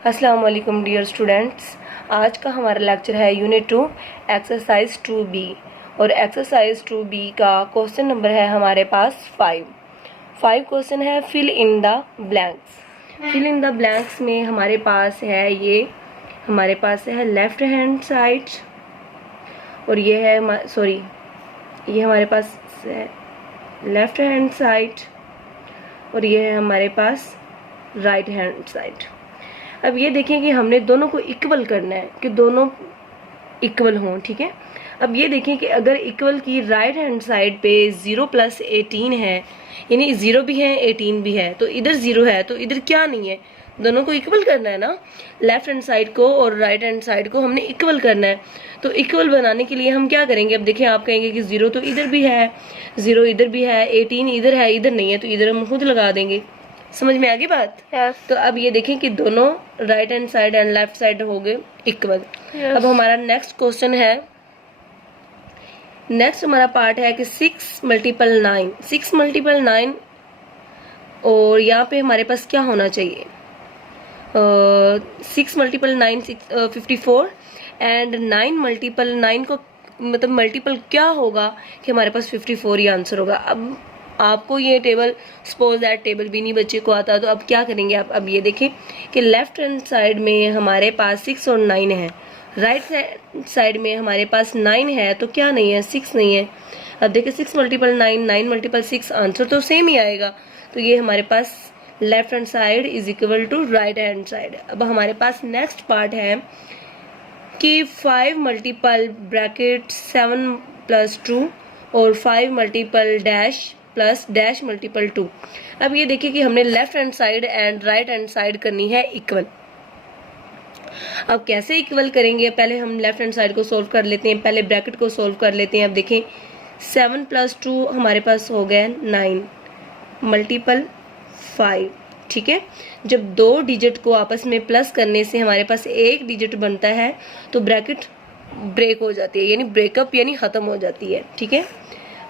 अस्सलाम वालेकुम dear students. आज का हमारा लेक्चर है यूनिट 2 एक्सरसाइज 2B और एक्सरसाइज 2B का क्वेश्चन नंबर है हमारे पास 5 क्वेश्चन है। फिल इन द ब्लैंक्स में हमारे पास है लेफ्ट हैंड साइड और ये हमारे पास है लेफ्ट हैंड साइड और ये है हमारे पास राइट हैंड साइड। अब ये देखें कि हमने दोनों को इक्वल करना है कि दोनों इक्वल हों, ठीक है। अब ये देखें कि अगर इक्वल की राइट हैंड साइड पे 0 + 18 है, यानी 0 भी है 18 भी है, तो इधर 0 है तो इधर क्या नहीं है, दोनों को इक्वल करना है ना। लेफ्ट हैंड साइड को और राइट हैंड साइड को हमने इक्वल करना है। तो इक्वल बनाने के लिए हम क्या करेंगे, अब देखें आप कहेंगे कि 0 तो इधर भी है, 0 इधर भी है, 18 इधर है, इधर नहीं है, तो इधर हम खुद लगा देंगे। समझ में आ गई बात? yes. तो अब ये देखें कि दोनों right hand side and left side हो गए इक्वल। yes. अब हमारा नेक्स्ट क्वेश्चन है, नेक्स्ट हमारा पार्ट है कि 6 × 9 और यहाँ पे हमारे पास क्या होना चाहिए, 6 × 9 54 एंड 9 × 9 को मतलब मल्टीपल क्या होगा कि हमारे पास 54 ही आंसर होगा। अब आपको ये टेबल सपोज दैट टेबल भी नहीं बच्चे को आता, तो अब क्या करेंगे आप, अब ये देखें कि लेफ्ट हैंड साइड में हमारे पास 6 और 9 है, राइट हैंड साइड में हमारे पास 9 है, तो क्या नहीं है, 6 नहीं है। अब देखिए 6 × 9 9 × 6 आंसर तो सेम ही आएगा। तो ये हमारे पास left hand side is equal to right hand side. अब हमारे पास नेक्स्ट पार्ट है कि 5 मल्टीपल ब्रैकेट 7 + 2 और 5 multiple dash plus dash multiple 2। अब ये देखिए कि हमने left hand side and right hand side करनी है इक्वल। अब कैसे इक्वल करेंगे, पहले हम लेफ्ट हैंड साइड को सोल्व कर लेते हैं, पहले ब्रैकेट को सोल्व कर लेते हैं। अब देखें 7 + 2 हमारे पास हो गया 9 मल्टीपल 5, ठीक है। जब दो डिजिट को आपस में प्लस करने से हमारे पास एक डिजिट बनता है तो ब्रैकेट ब्रेक हो जाती है, यानी ब्रेकअप यानी खत्म हो जाती है, ठीक है।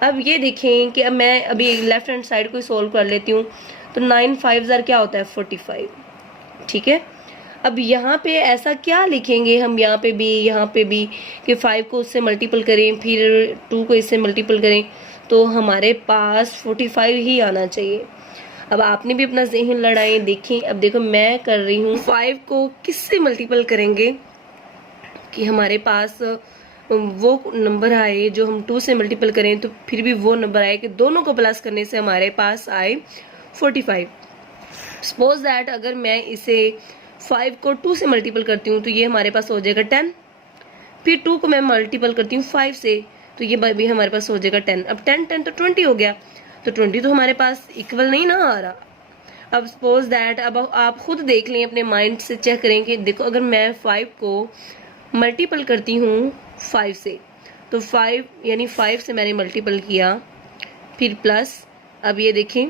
अब ये देखें कि अब मैं अभी लेफ्ट हैंड साइड को सोल्व कर लेती हूँ, तो 9 × 5 क्या होता है 45, ठीक है। अब यहाँ पे ऐसा क्या लिखेंगे हम, यहाँ पे भी कि 5 को उससे मल्टीपल करें फिर 2 को इससे मल्टीपल करें, तो हमारे पास 45 ही आना चाहिए। अब आपने भी अपना ज़हन लड़ाएं, देखें। अब देखो मैं कर रही हूँ, 5 को किससे मल्टीपल करेंगे कि हमारे पास वो नंबर आए जो हम 2 से मल्टीपल करें तो फिर भी वो नंबर आए कि दोनों को प्लस करने से हमारे पास आए 45। सपोज दैट अगर मैं इसे 5 को 2 से मल्टीपल करती हूँ तो ये हमारे पास हो जाएगा 10, फिर 2 को मैं मल्टीपल करती हूँ 5 से तो ये भी हमारे पास हो जाएगा 10। अब 10 तो 20 हो गया, तो 20 तो हमारे पास इक्वल नहीं ना आ रहा। अब सपोज दैट अब आप खुद देख लें, अपने माइंड से चेक करें कि देखो अगर मैं 5 को मल्टीपल करती हूँ 5 से, तो 5 यानी 5 से मैंने मल्टीपल किया फिर प्लस, अब ये देखें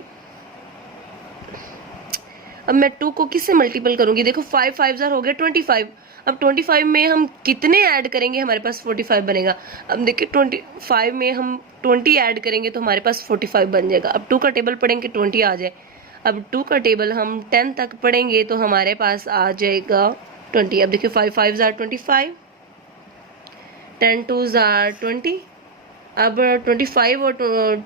अब मैं 2 को किससे मल्टीपल करूंगी, देखो 5 5 हो गया 25। अब 25 में हम कितने ऐड करेंगे हमारे पास 45 बनेगा। अब देखिए 25 में हम 20 ऐड करेंगे तो हमारे पास 45 बन जाएगा। अब 2 का टेबल पढ़ेंगे 20 आ जाए, अब 2 का टेबल हम 10 तक पढ़ेंगे तो हमारे पास आ जाएगा 20। अब देखिए 5 5 25, 10 2 20, अब 25 और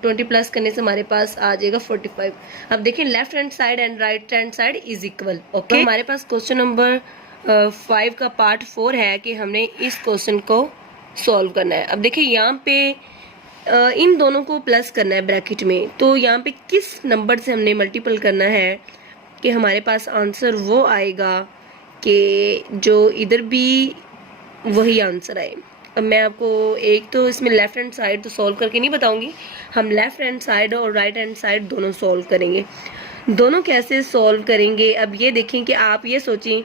20 प्लस करने से हमारे पास आ जाएगा 45। अब देखिए left hand side and right hand side is equal, okay. हमारे पास क्वेश्चन नंबर 5 का पार्ट 4 है कि हमने इस क्वेश्चन को सॉल्व करना है। अब देखिए यहाँ पे इन दोनों को प्लस करना है ब्रैकेट में, तो यहाँ पे किस नंबर से हमने मल्टीपल करना है कि हमारे पास आंसर वो आएगा कि जो इधर भी वही आंसर आए। अब मैं आपको एक तो इसमें लेफ्ट हैंड साइड तो सॉल्व करके नहीं बताऊंगी, हम लेफ्ट हैंड साइड और राइट हैंड साइड दोनों सॉल्व करेंगे। दोनों कैसे सॉल्व करेंगे, अब ये देखें कि आप ये सोचें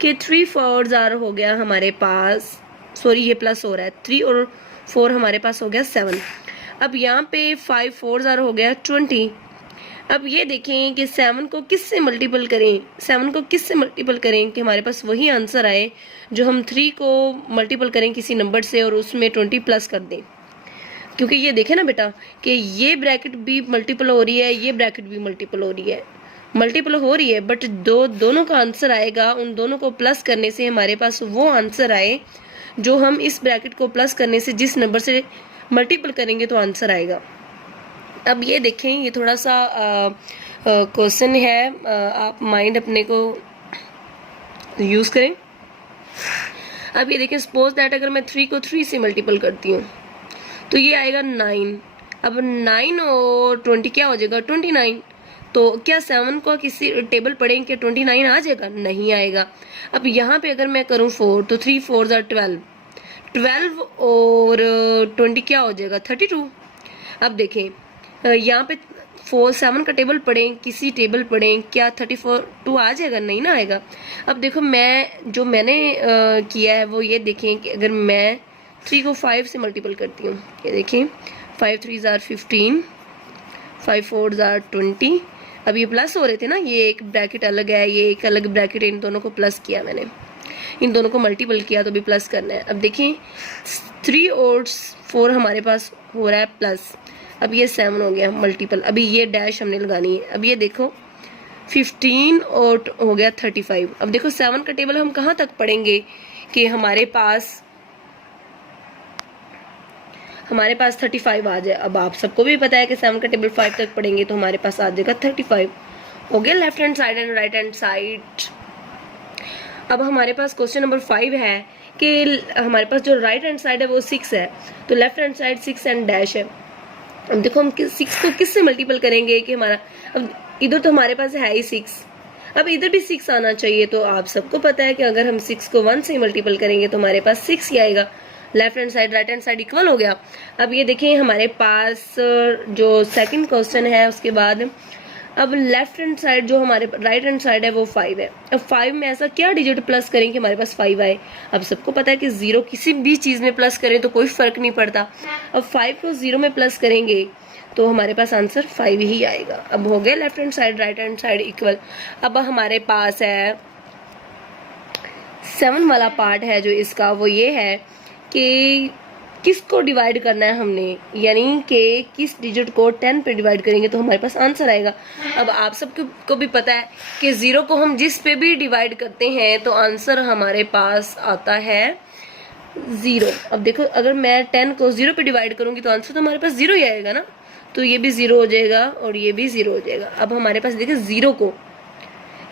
कि 3 4 हो गया हमारे पास, सॉरी ये प्लस हो रहा है, 3 और 4 हमारे पास हो गया 7। अब यहाँ पे 5 4 हो गया 20। अब ये देखें कि 7 को किससे मल्टीपल करें, 7 को किससे मल्टीपल करें कि हमारे पास वही आंसर आए जो हम 3 को मल्टीपल करें किसी नंबर से और उसमें 20 प्लस कर दें। क्योंकि ये देखें ना बेटा कि ये ब्रैकेट भी मल्टीपल हो रही है, ये ब्रैकेट भी मल्टीपल हो रही है, मल्टीपल हो रही है, बट दोनों का आंसर आएगा, उन दोनों को प्लस करने से हमारे पास वो आंसर आए जो हम इस ब्रैकेट को प्लस करने से जिस नंबर से मल्टीपल करेंगे तो आंसर आएगा। अब ये देखें, ये थोड़ा सा क्वेश्चन है, आप माइंड अपने को यूज करें। अब ये देखें, सपोज दैट अगर मैं 3 को 3 से मल्टीपल करती हूँ तो ये आएगा 9। अब 9 और 20 क्या हो जाएगा, 29। तो क्या 7 को किसी टेबल पढ़ें क्या 29 आ जाएगा, नहीं आएगा। अब यहाँ पे अगर मैं करूँ 4 तो 3 4 12, 12 और 20 क्या हो जाएगा, 32। अब देखें यहाँ पे 7 का टेबल पढ़ें, किसी टेबल पढ़ें, क्या 32 आ जाएगा, नहीं ना आएगा। अब देखो मैंने किया है वो ये देखें कि अगर मैं 3 को 5 से मल्टीपल करती हूँ, ये देखें 5 3 are 15, 5 4 are 20। अब ये प्लस हो रहे थे ना, ये एक ब्रैकेट अलग है, ये एक अलग ब्रैकेट है, इन दोनों को प्लस किया मैंने, इन दोनों को मल्टीपल किया तो भी प्लस करना है। अब देखिए 3 और 4 हमारे पास हो रहा है प्लस, अब ये 7 हो गया मल्टीपल, अभी ये डैश हमने लगानी है। अब ये देखो 15 और हो गया 35। अब देखो 7 का टेबल हम कहाँ तक पढ़ेंगे कि हमारे पास 35 आ जाए। अब आप सबको भी पता है कि 7 का टेबल 5 तक पढ़ेंगे तो हमारे पास आ जाएगा 35। हो गया left hand side and right hand side. अब हमारे पास क्वेश्चन नंबर 5 है कि हमारे पास जो राइट हैंड साइड है वो 6 है, तो left hand side 6 and dash है। अब देखो हम 6 को किससे मल्टीपल करेंगे कि हमारा, अब इधर तो हमारे पास है ही 6, अब इधर भी 6 आना चाहिए। तो आप सबको पता है कि अगर हम 6 को 1 से मल्टीपल करेंगे तो हमारे पास 6 ही आएगा। Left hand side right hand side equal हो गया। अब ये देखिए हमारे पास जो सेकंड क्वेश्चन है उसके बाद अब लेफ्ट हैंड साइड जो हमारे राइट हैंड साइड है वो 5 है। अब 5 में ऐसा क्या डिजिट प्लस करें कि हमारे पास 5 आए। अब सबको पता है कि 0 किसी भी चीज में प्लस करें तो कोई फर्क नहीं पड़ता। अब 5 को 0 में प्लस करेंगे तो हमारे पास आंसर 5 ही आएगा। अब हो गया left hand side right hand side equal. अब हमारे पास है 7 वाला पार्ट है जो इसका वो ये है कि किसको डिवाइड करना है हमने, यानी कि किस डिजिट को 10 पे डिवाइड करेंगे तो हमारे पास आंसर आएगा। अब आप सबको भी पता है कि 0 को हम जिस पे भी डिवाइड करते हैं तो आंसर हमारे पास आता है 0। अब देखो अगर मैं 10 को 0 पे डिवाइड करूंगी तो आंसर तो हमारे पास 0 ही आएगा ना, तो ये भी 0 हो जाएगा और ये भी 0 हो जाएगा। अब हमारे पास देखिए 0 को,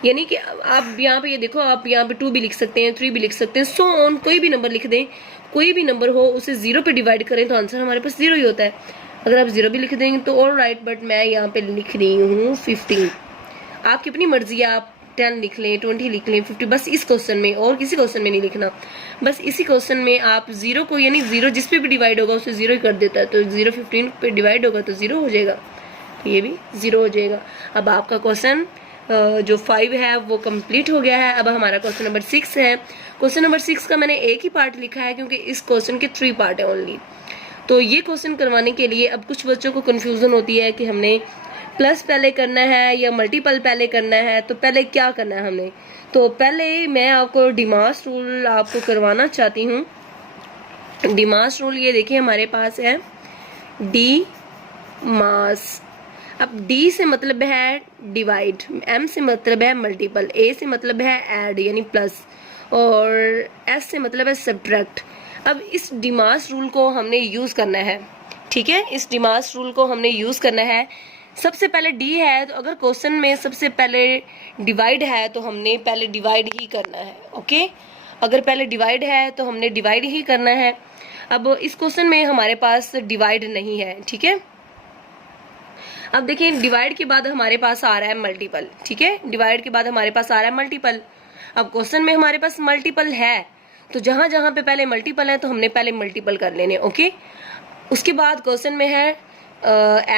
यानी कि आप यहाँ पे ये देखो, आप यहाँ पे 2 भी लिख सकते हैं, 3 भी लिख सकते हैं, सो ऑन कोई भी नंबर लिख दें, कोई भी नंबर हो उसे 0 पे डिवाइड करें तो आंसर हमारे पास 0 ही होता है। अगर आप 0 भी लिख देंगे तो ऑल राइट, बट मैं यहाँ पे लिख रही हूँ 15। आपकी अपनी मर्जी है, आप 10 लिख लें, 20 लिख लें, 50, बस इस क्वेश्चन में और किसी क्वेश्चन में नहीं लिखना। बस इसी क्वेश्चन में आप 0 को, यानी 0 जिस पे भी डिवाइड होगा उसे 0 ही कर देता है, तो 0 15 पे डिवाइड होगा तो 0 हो जाएगा, तो ये भी 0 हो जाएगा। अब आपका क्वेश्चन जो 5 है वो कंप्लीट हो गया है। अब हमारा क्वेश्चन नंबर 6 है। क्वेश्चन नंबर 6 का मैंने एक ही पार्ट लिखा है क्योंकि इस क्वेश्चन के 3 पार्ट है ओनली। तो ये क्वेश्चन करवाने के लिए अब कुछ बच्चों को कंफ्यूजन होती है कि हमने प्लस पहले करना है या मल्टीपल पहले करना है, तो पहले क्या करना है हमने। तो पहले मैं आपको डिमास रूल आपको करवाना चाहती हूँ। डिमास रूल ये देखिए हमारे पास है डी मास। अब D से मतलब है डिवाइड, M से मतलब है मल्टीपल, A से मतलब है ऐड यानी प्लस, और S से मतलब है सब्ट्रैक्ट। अब इस डिमास रूल को हमने यूज करना है, ठीक है, इस डिमास रूल को हमने यूज करना है। सबसे पहले D है, तो अगर क्वेश्चन में सबसे पहले डिवाइड है तो हमने पहले डिवाइड ही करना है, ओके। अगर पहले डिवाइड है तो हमने डिवाइड ही करना है। अब इस क्वेश्चन में हमारे पास डिवाइड नहीं है, ठीक है। अब देखिए डिवाइड के बाद हमारे पास आ रहा है मल्टीपल, ठीक है, डिवाइड के बाद हमारे पास आ रहा है मल्टीपल। अब क्वेश्चन में हमारे पास मल्टीपल है तो जहां जहां पे पहले मल्टीपल है तो हमने पहले मल्टीपल कर लेने, ओके। उसके बाद क्वेश्चन में है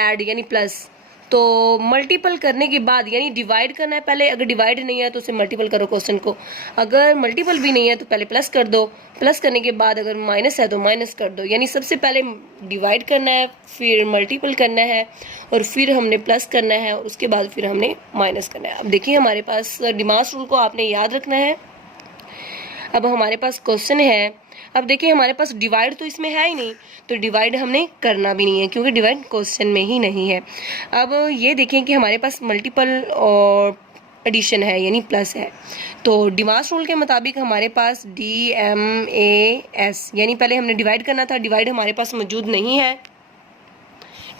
ऐड यानी प्लस, तो मल्टीपल करने के बाद यानी डिवाइड करना है पहले। अगर डिवाइड नहीं है तो उसे मल्टीपल करो क्वेश्चन को, अगर मल्टीपल भी नहीं है तो पहले प्लस कर दो, प्लस करने के बाद अगर माइनस है तो माइनस कर दो। यानी सबसे पहले डिवाइड करना है, फिर मल्टीपल करना है, और फिर हमने प्लस करना है, और उसके बाद फिर हमने माइनस करना है। अब देखिए हमारे पास डिमास रूल को आपने याद रखना है। अब हमारे पास क्वेश्चन है अब देखिए हमारे पास डिवाइड तो इसमें है ही नहीं, तो डिवाइड हमने करना भी नहीं है क्योंकि डिवाइड क्वेश्चन में ही नहीं है। अब ये देखें कि हमारे पास मल्टीपल और एडिशन है यानी प्लस है, तो डिमास रूल के मुताबिक हमारे पास DMAS यानी पहले हमने डिवाइड करना था, डिवाइड हमारे पास मौजूद नहीं है,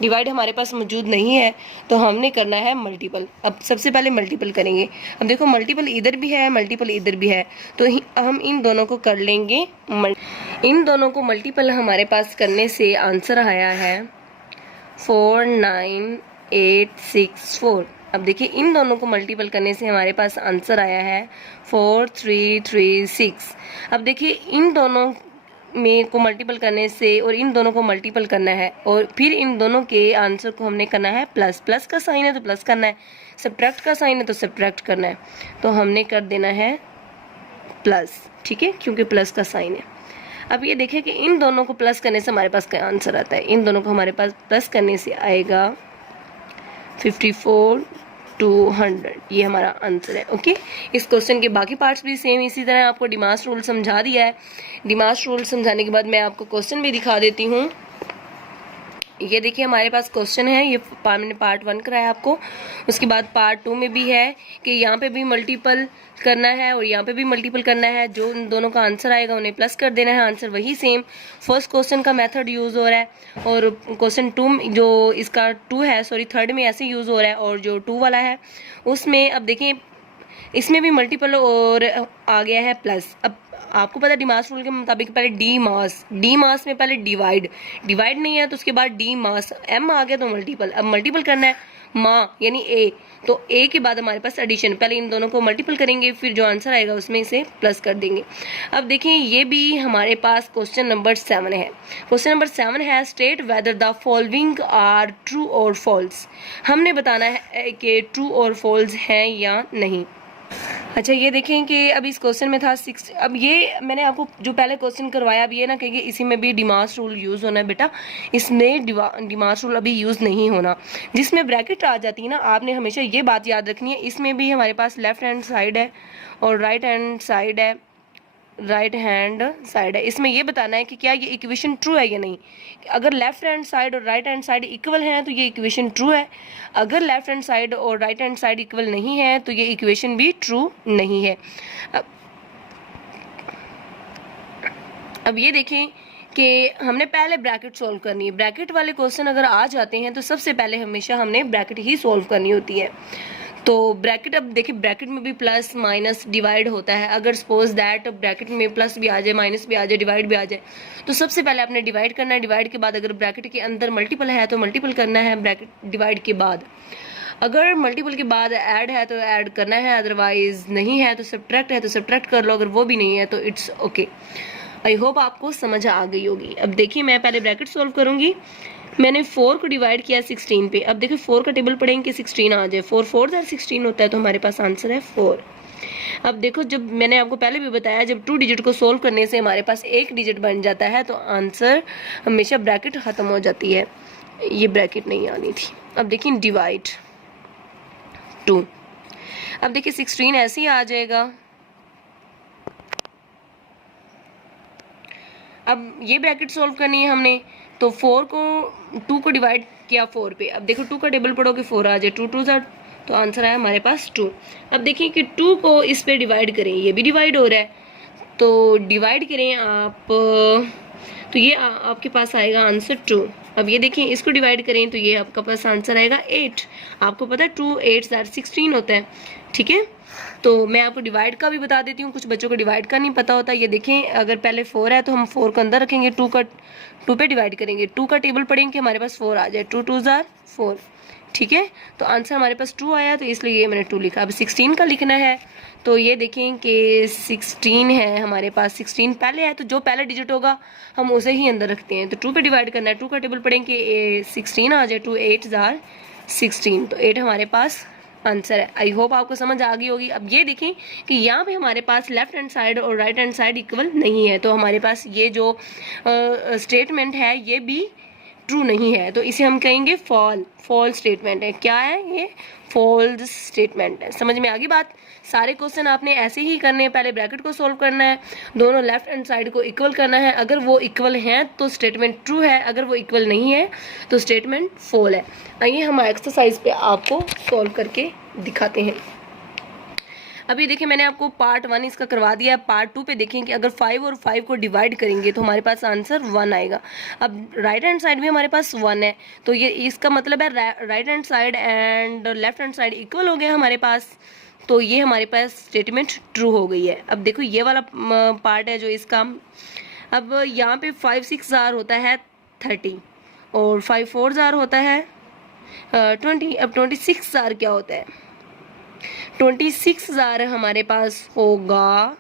डिवाइड हमारे पास मौजूद नहीं है, तो हमने करना है मल्टीपल। अब सबसे पहले मल्टीपल करेंगे। अब देखो मल्टीपल इधर भी है, मल्टीपल इधर भी है, तो हम इन दोनों को कर लेंगे। इन दोनों को मल्टीपल हमारे पास करने से आंसर आया है 49864। अब देखिए इन दोनों को मल्टीपल करने से हमारे पास आंसर आया है 4336। अब देखिए इन दोनों में को मल्टीपल करने से और इन दोनों को मल्टीपल करना है और फिर इन दोनों के आंसर को हमने करना है प्लस। प्लस का साइन है तो प्लस करना है, सब्ट्रैक्ट का साइन है तो सब्ट्रैक्ट करना है, तो हमने कर देना है प्लस, ठीक है, क्योंकि प्लस का साइन है। अब ये देखें कि इन दोनों को प्लस करने से हमारे पास क्या आंसर आता है। इन दोनों को हमारे पास प्लस करने से आएगा 54,200, ये हमारा आंसर है। ओके, इस क्वेश्चन के बाकी पार्ट्स भी सेम इसी तरह आपको डिमास रूल समझा दिया है। डिमास रूल समझाने के बाद मैं आपको क्वेश्चन भी दिखा देती हूँ। ये देखिए हमारे पास क्वेश्चन है, ये मैंने पार्ट 1 कराया आपको, उसके बाद पार्ट 2 में भी है कि यहाँ पे भी मल्टीपल करना है और यहाँ पे भी मल्टीपल करना है। जो इन दोनों का आंसर आएगा उन्हें प्लस कर देना है, आंसर वही सेम। फर्स्ट क्वेश्चन का मेथड यूज़ हो रहा है और क्वेश्चन 2 जो इसका 2 है, सॉरी थर्ड में ऐसे यूज़ हो रहा है, और जो 2 वाला है उसमें अब देखिए इसमें भी मल्टीपल और आ गया है प्लस। अब आपको पता है डिमास रूल के मुताबिक पहले डी मास में पहले डिवाइड नहीं है तो उसके बाद डी मास, एम आ गया तो मल्टीपल। अब मल्टीपल करना है माँ यानी ए, तो ए के बाद हमारे पास एडिशन, पहले इन दोनों को मल्टीपल करेंगे फिर जो आंसर आएगा उसमें इसे प्लस कर देंगे। अब देखिए ये भी हमारे पास क्वेश्चन नंबर 7 है। क्वेश्चन नंबर 7 है state whether the following are true और फॉल्स। हमने बताना है कि ट्रू और फॉल्स हैं या नहीं। अच्छा ये देखें कि अब इस क्वेश्चन में था 6। अब ये मैंने आपको जो पहले क्वेश्चन करवाया, अब ये ना कहेंगे इसी में भी डिमास रूल यूज़ होना है बेटा, इसमें डिमास रूल अभी यूज़ नहीं होना। जिसमें ब्रैकेट आ जाती है ना, आपने हमेशा ये बात याद रखनी है, इसमें भी हमारे पास लेफ्ट हैंड साइड है और राइट हैंड साइड है, इसमें ये बताना है कि क्या ये इक्वेशन ट्रू है या नहीं। अगर लेफ्ट हैंड साइड और राइट हैंड साइड इक्वल हैं तो ये इक्वेशन ट्रू है, अगर लेफ्ट हैंड साइड और राइट हैंड साइड इक्वल नहीं है तो ये इक्वेशन भी ट्रू नहीं है। अब ये देखें कि हमने पहले ब्रैकेट सॉल्व करनी है। ब्रैकेट वाले क्वेश्चन अगर आ जाते हैं तो सबसे पहले हमेशा हमने ब्रैकेट ही सॉल्व करनी होती है। तो ब्रैकेट, अब देखिए ब्रैकेट में भी प्लस माइनस डिवाइड होता है। अगर सपोज दैट ब्रैकेट में प्लस भी आ जाए, माइनस भी आ जाए, डिवाइड भी आ जाए, तो सबसे पहले आपने डिवाइड करना है। डिवाइड के बाद अगर ब्रैकेट के अंदर मल्टीपल है तो मल्टीपल करना है ब्रैकेट डिवाइड के बाद। अगर मल्टीपल के बाद ऐड है तो ऐड करना है, अदरवाइज नहीं है तो सब्ट्रैक्ट है तो सब्ट्रैक्ट कर लो, अगर वो भी नहीं है तो इट्स ओके। आई होप आपको समझ आ गई होगी। अब देखिए मैं पहले ब्रैकेट सॉल्व करूंगी। मैंने 4 को डिवाइड किया 16 पे। अब देखिए 4 का टेबल पढ़ेंगे 16 आ जाए, 4 4 16 होता है, तो हमारे पास आंसर है 4। अब देखो जब मैंने आपको पहले भी बताया, जब 2 डिजिट को सोल्व करने से हमारे पास 1 डिजिट बन जाता है तो आंसर हमेशा ब्रैकेट खत्म हो जाती है। ये ब्रैकेट नहीं आनी थी। अब देखिए डिवाइड 2, अब देखिए 16 ऐसे ही आ जाएगा। अब ये ब्रैकेट सोल्व करनी है हमने, तो 2 को डिवाइड किया 4 पे। अब देखो 2 का टेबल पढ़ोगे 4 आ जाए, 2 2 तो आंसर आया हमारे पास 2। अब देखिए कि 2 को इस पे डिवाइड करें, ये भी डिवाइड हो रहा है, तो डिवाइड करें आप, तो ये आपके पास आएगा आंसर 2। अब ये देखिए इसको डिवाइड करें तो ये आपका पास आंसर आएगा 8। आपको पता है 2 8 16 होता है, ठीक है। तो मैं आपको डिवाइड का भी बता देती हूँ, कुछ बच्चों को डिवाइड का नहीं पता होता। ये देखें अगर पहले 4 है तो हम 4 को अंदर रखेंगे, 2 पे डिवाइड करेंगे, 2 का टेबल पढ़ेंगे हमारे पास 4 आ जाए, 2 2 4, ठीक है। तो आंसर हमारे पास 2 आया, तो इसलिए ये मैंने 2 लिखा। अब 16 का लिखना है, तो ये देखें कि 16 है हमारे पास, 16 पहले है तो जो पहला डिजिट होगा हम उसे ही अंदर रखते हैं। तो 2 पे डिवाइड करना है, 2 का टेबल पढ़ेंगे 16 आ जाए, 2 8 16, तो 8 हमारे पास आंसर है। आई होप आपको समझ आ गई होगी। अब ये देखें कि यहाँ पे हमारे पास लेफ्ट हैंड साइड और राइट हैंड साइड इक्वल नहीं है, तो हमारे पास ये जो स्टेटमेंट है ये भी ट्रू नहीं है, तो इसे हम कहेंगे फॉल्स स्टेटमेंट है। क्या है ये? फॉल्स स्टेटमेंट है। समझ में आ गई बात? सारे क्वेश्चन आपने ऐसे ही करने हैं, पहले ब्रैकेट को सॉल्व करना है, दोनों लेफ्ट हैंड साइड को इक्वल करना है, अगर वो इक्वल हैं तो स्टेटमेंट ट्रू है, अगर वो इक्वल नहीं है तो स्टेटमेंट फॉल है। आइए हम एक्सरसाइज पे आपको सॉल्व करके दिखाते हैं। अभी देखिए मैंने आपको पार्ट 1 इसका करवा दिया है। पार्ट 2 पे देखें कि अगर 5 और 5 को डिवाइड करेंगे तो हमारे पास आंसर 1 आएगा। अब राइट हैंड साइड भी हमारे पास 1 है, तो ये इसका मतलब है right hand side and left hand side equal हो गया हमारे पास, तो ये हमारे पास स्टेटमेंट ट्रू हो गई है। अब देखो ये वाला पार्ट है जो इसका, अब यहाँ पे 5 6 जार होता है 30 और 5 4 जार होता है 20। अब 26 जार क्या होता है? 26 जार हमारे पास होगा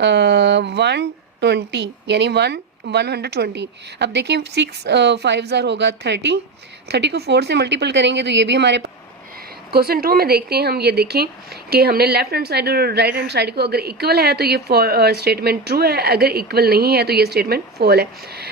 120 यानी 120। अब देखिए 6 5 जार होगा 30 को 4 से मल्टीपल करेंगे तो ये भी हमारे क्वेश्चन 2 में देखते हैं हम। ये देखें कि हमने लेफ्ट हैंड साइड और राइट हैंड साइड को अगर इक्वल है तो ये स्टेटमेंट ट्रू है, अगर इक्वल नहीं है तो ये स्टेटमेंट फॉल है।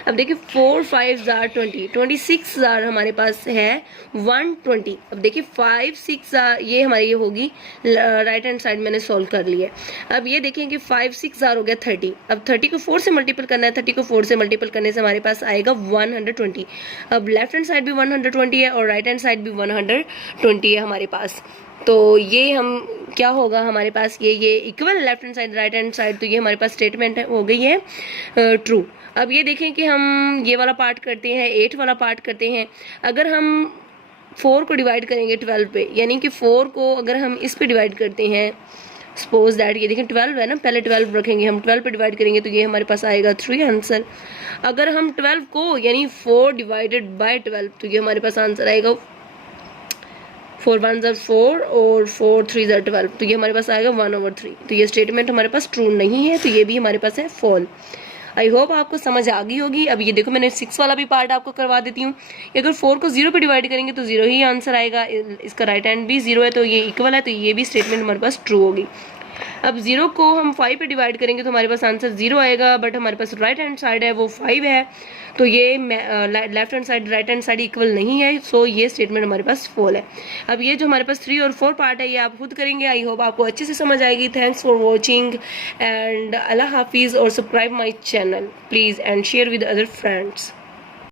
अब देखिए 4 5 जार 20, 26 जार हमारे पास है 120। अब देखिए 5 6 जार ये हमारी ये होगी राइट हैंड साइड, मैंने सॉल्व कर लिया है। अब ये देखें कि 5 6 जार हो गया 30। अब 30 को 4 से मल्टीपल करना है, 30 को 4 से मल्टीपल करने से हमारे पास आएगा 120। अब लेफ्ट हैंड साइड भी 120 है और राइट हैंड साइड भी 120 है हमारे पास, तो ये हम क्या होगा हमारे पास ये equal left hand side right hand side, तो ये हमारे पास स्टेटमेंट है हो गई है ट्रू। अब ये देखें कि हम ये वाला पार्ट करते हैं, 8 वाला पार्ट करते हैं। अगर हम 4 को डिवाइड करेंगे 12 पे, यानी कि 4 को अगर हम इस पे डिवाइड करते हैं, सपोज दैट ये देखें 12 है ना, पहले 12 रखेंगे, हम 12 पे डिवाइड करेंगे तो ये हमारे पास आएगा 3 आंसर। अगर हम 12 को यानी 4 डिवाइडेड बाय 12 तो ये हमारे पास आंसर आएगा 4 1 ज़र 4 और 4 3 ज़र 12, तो ये हमारे पास आएगा 1/3। तो ये स्टेटमेंट हमारे पास ट्रू नहीं है, तो ये भी हमारे पास है फॉल। आई होप आपको समझ आ गई होगी। अब ये देखो मैंने 6 वाला भी पार्ट आपको करवा देती हूँ। अगर 4 को 0 पे डिवाइड करेंगे तो 0 ही आंसर आएगा, इसका राइट हैंड भी 0 है तो ये इक्वल है, तो ये भी स्टेटमेंट हमारे पास ट्रू होगी। अब 0 को हम 5 पे डिवाइड करेंगे तो हमारे पास आंसर 0 आएगा, बट हमारे पास राइट हैंड साइड है वो 5 है, तो ये left hand side right hand side equal नहीं है, सो ये स्टेटमेंट हमारे पास फॉल है। अब ये जो हमारे पास 3 और 4 पार्ट है ये आप खुद करेंगे। आई होप आपको अच्छे से समझ आएगी। थैंक्स फॉर वॉचिंग एंड अल्लाह हाफिज़, और subscribe my channel please and share with other friends.